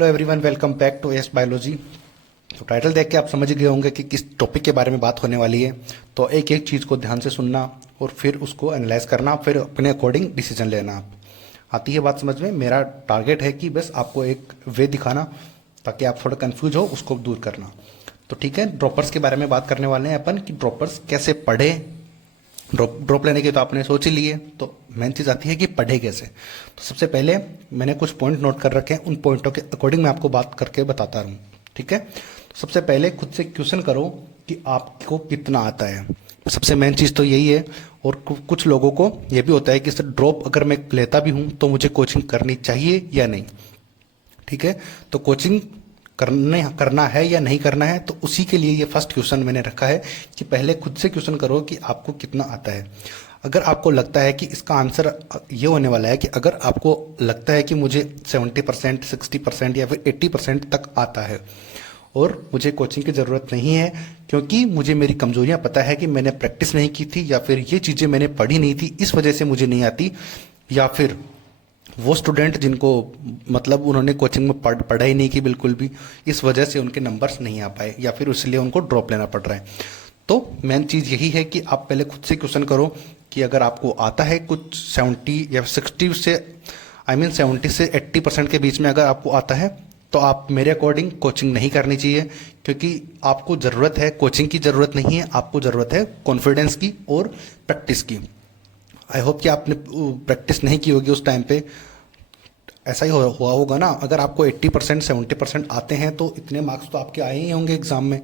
Hello everyone, welcome back to S biology. तो title देख के आप समझ गए होंगे कि किस टॉपिक के बारे में बात होने वाली है। तो एक एक चीज़ को ध्यान से सुनना और फिर उसको एनालाइज करना, फिर अपने अकॉर्डिंग डिसीजन लेना। आप आती है बात समझ में। मेरा टारगेट है कि बस आपको एक वे दिखाना ताकि आप थोड़ा कन्फ्यूज हो, उसको दूर करना। तो ठीक है, ड्रॉपर्स के बारे में बात करने वाले हैं अपन कि ड्रॉपर्स कैसे पढ़े। ड्रॉप लेने की तो आपने सोच ही लिए, तो मेन चीज़ आती है कि पढ़े कैसे। तो सबसे पहले मैंने कुछ पॉइंट नोट कर रखे हैं, उन पॉइंटों के अकॉर्डिंग मैं आपको बात करके बताता हूँ। ठीक है, तो सबसे पहले खुद से क्वेश्चन करो कि आपको कितना आता है। सबसे मेन चीज़ तो यही है। और कुछ लोगों को ये भी होता है कि सर ड्रॉप अगर मैं लेता भी हूँ तो मुझे कोचिंग करनी चाहिए या नहीं। ठीक है, तो कोचिंग करना है या नहीं करना है, तो उसी के लिए ये फर्स्ट क्वेश्चन मैंने रखा है कि पहले खुद से क्वेश्चन करो कि आपको कितना आता है। अगर आपको लगता है कि इसका आंसर ये होने वाला है कि अगर आपको लगता है कि मुझे 70%, 60% या फिर 80% तक आता है और मुझे कोचिंग की ज़रूरत नहीं है क्योंकि मुझे मेरी कमजोरियां पता है कि मैंने प्रैक्टिस नहीं की थी या फिर ये चीज़ें मैंने पढ़ी नहीं थी, इस वजह से मुझे नहीं आती, या फिर वो स्टूडेंट जिनको मतलब उन्होंने कोचिंग में पढ़ा ही नहीं की बिल्कुल भी, इस वजह से उनके नंबर्स नहीं आ पाए या फिर इसलिए उनको ड्रॉप लेना पड़ रहा है। तो मेन चीज़ यही है कि आप पहले खुद से क्वेश्चन करो कि अगर आपको आता है कुछ 70 या 60 से 70 से 80% के बीच में अगर आपको आता है तो आप मेरे अकॉर्डिंग कोचिंग नहीं करनी चाहिए, क्योंकि आपको ज़रूरत है कोचिंग की, ज़रूरत नहीं है, आपको ज़रूरत है कॉन्फिडेंस की और प्रैक्टिस की। आई होप कि आपने प्रैक्टिस नहीं की होगी उस टाइम पे। ऐसा ही हुआ होगा ना, अगर आपको 80% 70% आते हैं तो इतने मार्क्स तो आपके आए ही होंगे एग्जाम में।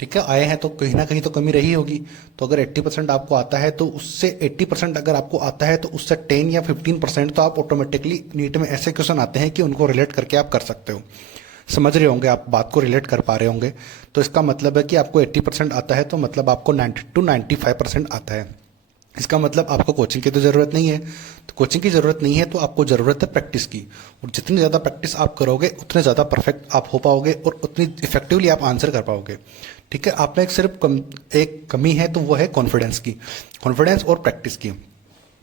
ठीक है, आए हैं तो कहीं ना कहीं तो कमी रही होगी। तो अगर 80% आपको आता है तो उससे 80% अगर आपको आता है तो उससे 10 या 15% तो आप ऑटोमेटिकली नीट में ऐसे क्वेश्चन आते हैं कि उनको रिलेट करके आप कर सकते हो। समझ रहे होंगे आप, बात को रिलेट कर पा रहे होंगे। तो इसका मतलब है कि आपको 80% आता है तो मतलब आपको 90 to 95% आता है। इसका मतलब आपको कोचिंग की तो ज़रूरत नहीं है। तो कोचिंग की ज़रूरत नहीं है तो आपको ज़रूरत है प्रैक्टिस की। और जितनी ज़्यादा प्रैक्टिस आप करोगे उतने ज़्यादा परफेक्ट आप हो पाओगे और उतनी इफेक्टिवली आप आंसर कर पाओगे। ठीक है, आप में एक कमी है तो वो है कॉन्फिडेंस की, कॉन्फिडेंस और प्रैक्टिस की।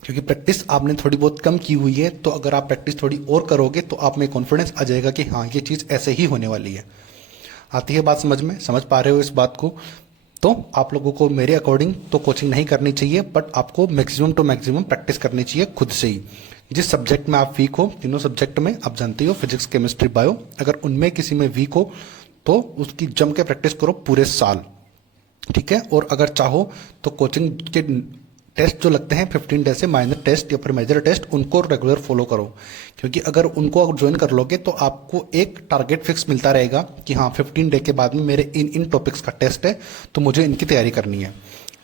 क्योंकि प्रैक्टिस आपने थोड़ी बहुत कम की हुई है, तो अगर आप प्रैक्टिस थोड़ी और करोगे तो आप में कॉन्फिडेंस आ जाएगा कि हाँ ये चीज़ ऐसे ही होने वाली है। आती है बात समझ में, समझ पा रहे हो इस बात को। तो आप लोगों को मेरे अकॉर्डिंग तो कोचिंग नहीं करनी चाहिए, बट आपको मैक्सिमम टू मैक्सिमम प्रैक्टिस करनी चाहिए खुद से ही। जिस सब्जेक्ट में आप वीक हो, तीनों सब्जेक्ट में आप जानते हो, फिजिक्स केमिस्ट्री बायो, अगर उनमें किसी में वीक हो तो उसकी जम के प्रैक्टिस करो पूरे साल। ठीक है, और अगर चाहो तो कोचिंग के टेस्ट जो लगते हैं 15 डे से, माइनर टेस्ट या फिर मेजर टेस्ट, उनको रेगुलर फॉलो करो। क्योंकि अगर उनको ज्वाइन कर लोगे तो आपको एक टारगेट फिक्स मिलता रहेगा कि हाँ 15 डे के बाद में मेरे इन इन टॉपिक्स का टेस्ट है तो मुझे इनकी तैयारी करनी है।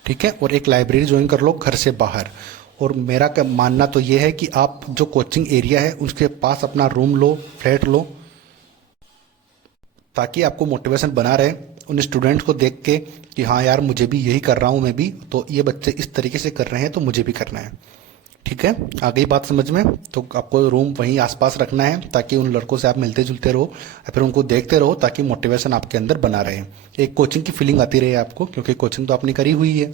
ठीक है, और एक लाइब्रेरी ज्वाइन कर लो घर से बाहर। और मेरा मानना तो ये है कि आप जो कोचिंग एरिया है उसके पास अपना रूम लो, फ्लैट लो, ताकि आपको मोटिवेशन बना रहे उन स्टूडेंट्स को देख के कि हाँ यार मुझे भी यही कर रहा हूँ मैं भी, तो ये बच्चे इस तरीके से कर रहे हैं तो मुझे भी करना है। ठीक है, आ गई बात समझ में। तो आपको रूम वहीं आसपास रखना है ताकि उन लड़कों से आप मिलते जुलते रहो या फिर उनको देखते रहो, ताकि मोटिवेशन आपके अंदर बना रहे, एक कोचिंग की फीलिंग आती रहे आपको, क्योंकि कोचिंग तो आपने करी हुई है।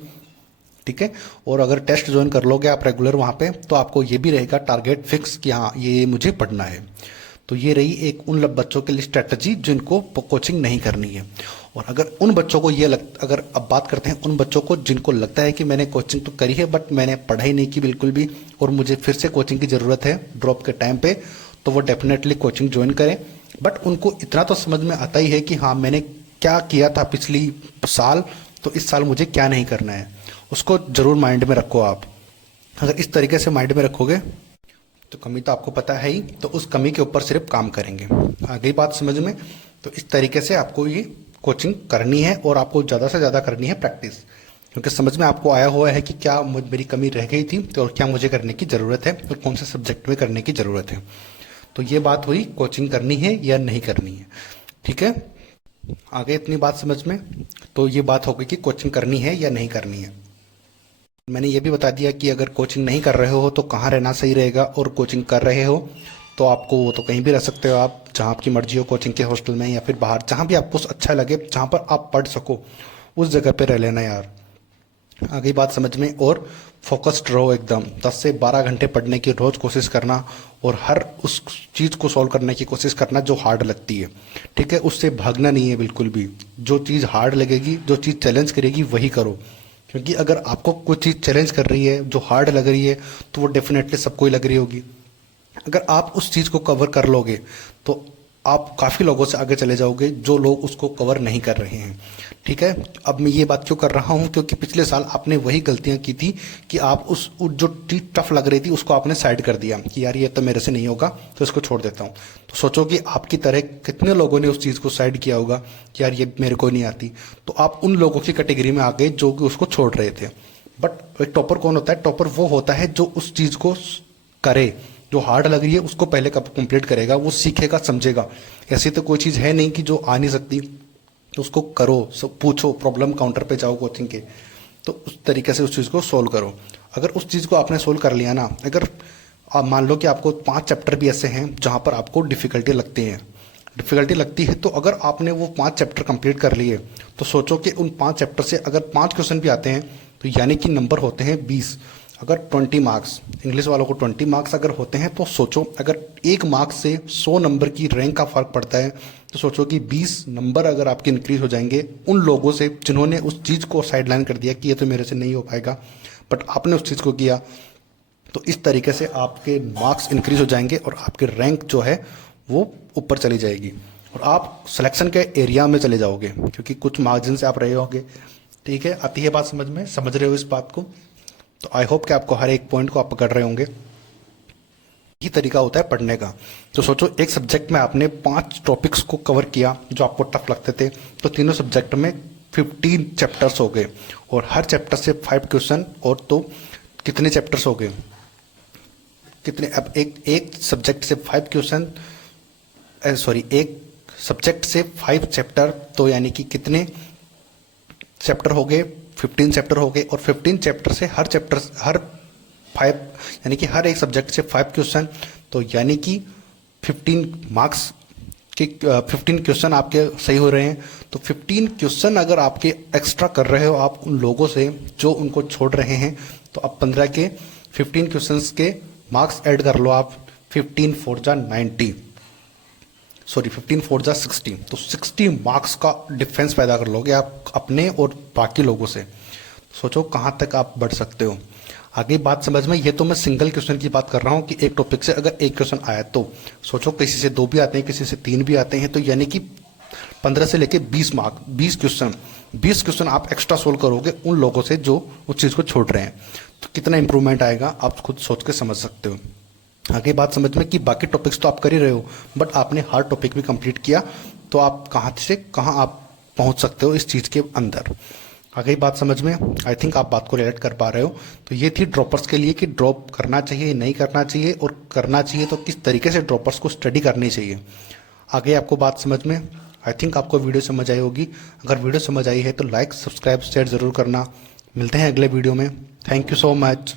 ठीक है, और अगर टेस्ट ज्वाइन कर लोगे आप रेगुलर वहाँ पे, तो आपको ये भी रहेगा टारगेट फिक्स कि हाँ ये मुझे पढ़ना है। तो ये रही एक उन बच्चों के लिए स्ट्रेटजी जिनको कोचिंग नहीं करनी है। और अगर उन बच्चों को अगर अब बात करते हैं उन बच्चों को जिनको लगता है कि मैंने कोचिंग तो करी है बट मैंने पढ़ाई नहीं की बिल्कुल भी और मुझे फिर से कोचिंग की ज़रूरत है ड्रॉप के टाइम पे, तो वो डेफिनेटली कोचिंग ज्वाइन करें। बट उनको इतना तो समझ में आता ही है कि हाँ मैंने क्या किया था पिछली साल, तो इस साल मुझे क्या नहीं करना है, उसको ज़रूर माइंड में रखो आप। अगर इस तरीके से माइंड में रखोगे तो कमी तो आपको पता है ही, तो उस कमी के ऊपर सिर्फ काम करेंगे। आ गई बात समझ में। तो इस तरीके से आपको ये कोचिंग करनी है और आपको ज़्यादा से ज़्यादा करनी है प्रैक्टिस, क्योंकि समझ में आपको आया हुआ है कि क्या मेरी कमी रह गई थी तो और क्या मुझे करने की ज़रूरत है और कौन से सब्जेक्ट में करने की ज़रूरत है। तो ये बात हुई कोचिंग करनी है या नहीं करनी है। ठीक है, आगे इतनी बात समझ में। तो ये बात हो गई कि कोचिंग करनी है या नहीं करनी है। मैंने ये भी बता दिया कि अगर कोचिंग नहीं कर रहे हो तो कहाँ रहना सही रहेगा, और कोचिंग कर रहे हो तो आपको वो तो कहीं भी रह सकते हो आप, जहाँ आपकी मर्जी हो, कोचिंग के हॉस्टल में या फिर बाहर, जहाँ भी आपको अच्छा लगे, जहाँ पर आप पढ़ सको उस जगह पे रह लेना यार। आगे बात समझ में। और फोकस्ड रहो एकदम, 10 से 12 घंटे पढ़ने की रोज़ कोशिश करना, और हर उस चीज़ को सॉल्व करने की कोशिश करना जो हार्ड लगती है, ठीक है। उससे भागना नहीं है बिल्कुल भी। जो चीज़ हार्ड लगेगी, जो चीज़ चैलेंज करेगी, वही करो। क्योंकि अगर आपको कोई चीज़ चैलेंज कर रही है, जो हार्ड लग रही है, तो वो डेफिनेटली सबको ही लग रही होगी। अगर आप उस चीज़ को कवर कर लोगे तो आप काफ़ी लोगों से आगे चले जाओगे जो लोग उसको कवर नहीं कर रहे हैं, ठीक है। अब मैं ये बात क्यों कर रहा हूँ, क्योंकि पिछले साल आपने वही गलतियाँ की थी कि आप जो चीज़ टफ लग रही थी उसको आपने साइड कर दिया कि यार ये तो मेरे से नहीं होगा, तो इसको छोड़ देता हूँ। तो सोचो कि आपकी तरह कितने लोगों ने उस चीज़ को साइड किया होगा कि यार ये मेरे को नहीं आती। तो आप उन लोगों की कैटेगरी में आ गए जो कि उसको छोड़ रहे थे। बट एक टॉपर कौन होता है? टॉपर वो होता है जो उस चीज़ को करे, जो हार्ड लग रही है उसको पहले कब कंप्लीट करेगा, वो सीखेगा, समझेगा। ऐसी तो कोई चीज़ है नहीं कि जो आ नहीं सकती, तो उसको करो, सब पूछो, प्रॉब्लम काउंटर पे जाओ कोचिंग के, तो उस तरीके से उस चीज़ को सोल्व करो। अगर उस चीज़ को आपने सोल्व कर लिया ना, अगर आप मान लो कि आपको 5 चैप्टर भी ऐसे हैं जहाँ पर आपको डिफ़िकल्टी लगती है, तो अगर आपने वो 5 चैप्टर कंप्लीट कर लिए, तो सोचो कि उन 5 चैप्टर से अगर 5 क्वेश्चन भी आते हैं, तो यानी कि नंबर होते हैं 20। अगर 20 मार्क्स, इंग्लिश वालों को 20 मार्क्स अगर होते हैं, तो सोचो अगर 1 मार्क्स से 100 नंबर की रैंक का फ़र्क पड़ता है, तो सोचो कि 20 नंबर अगर आपके इंक्रीज हो जाएंगे उन लोगों से जिन्होंने उस चीज़ को साइडलाइन कर दिया कि ये तो मेरे से नहीं हो पाएगा, बट आपने उस चीज़ को किया। तो इस तरीके से आपके मार्क्स इंक्रीज हो जाएंगे और आपकी रैंक जो है वो ऊपर चली जाएगी, और आप सिलेक्शन के एरिया में चले जाओगे, क्योंकि कुछ मार्जिन से आप रहे होंगे, ठीक है। आती है बात समझ में? समझ रहे हो इस बात को? तो आई होप कि आपको हर एक पॉइंट को आप पकड़ रहे होंगे। ये तरीका होता है पढ़ने का। तो सोचो एक सब्जेक्ट में आपने 5 टॉपिक्स को कवर किया जो आपको टफ लगते थे, तो तीनों सब्जेक्ट में 15 चैप्टर्स हो गए, और हर चैप्टर से 5 क्वेश्चन, और तो कितने चैप्टर्स हो गए? कितने? अब एक सब्जेक्ट से 5 क्वेश्चन, सॉरी, एक सब्जेक्ट से 5 चैप्टर, तो यानी कि कितने चैप्टर हो गए? 15 चैप्टर हो गए। और 15 चैप्टर से हर 5, यानी कि हर एक सब्जेक्ट से 5 क्वेश्चन, तो यानी कि 15 मार्क्स के 15 क्वेश्चन आपके सही हो रहे हैं। तो 15 क्वेश्चन अगर आपके एक्स्ट्रा कर रहे हो आप उन लोगों से जो उनको छोड़ रहे हैं, तो अब 15 के 15 क्वेश्चंस के मार्क्स ऐड कर लो आप। 15 4 जा 90, सॉरी 15 4 जा 60, तो 60 मार्क्स का डिफरेंस पैदा कर लोगे आप अपने और बाकी लोगों से। सोचो कहाँ तक आप बढ़ सकते हो। आगे बात समझ में। ये तो मैं सिंगल क्वेश्चन की बात कर रहा हूँ कि एक टॉपिक से अगर एक क्वेश्चन आया, तो सोचो किसी से 2 भी आते हैं, किसी से 3 भी आते हैं, तो यानी कि 15 से लेके 20 मार्क, 20 क्वेश्चन आप एक्स्ट्रा सोल्व करोगे उन लोगों से जो उस चीज़ को छोड़ रहे हैं। तो कितना इंप्रूवमेंट आएगा आप खुद सोच के समझ सकते हो। आगे बात समझ में कि बाकी टॉपिक्स तो आप कर ही रहे हो, बट आपने हार्ड टॉपिक भी कंप्लीट किया, तो आप कहाँ से कहाँ आप पहुँच सकते हो इस चीज़ के अंदर। आगे बात समझ में। आई थिंक आप बात को रिलेट कर पा रहे हो। तो ये थी ड्रॉपर्स के लिए कि ड्रॉप करना चाहिए, नहीं करना चाहिए, और करना चाहिए तो किस तरीके से ड्रॉपर्स को स्टडी करनी चाहिए। आगे आपको बात समझ में। आई थिंक आपको वीडियो समझ आई होगी। अगर वीडियो समझ आई है तो लाइक, सब्सक्राइब, शेयर ज़रूर करना। मिलते हैं अगले वीडियो में। Thank you so much.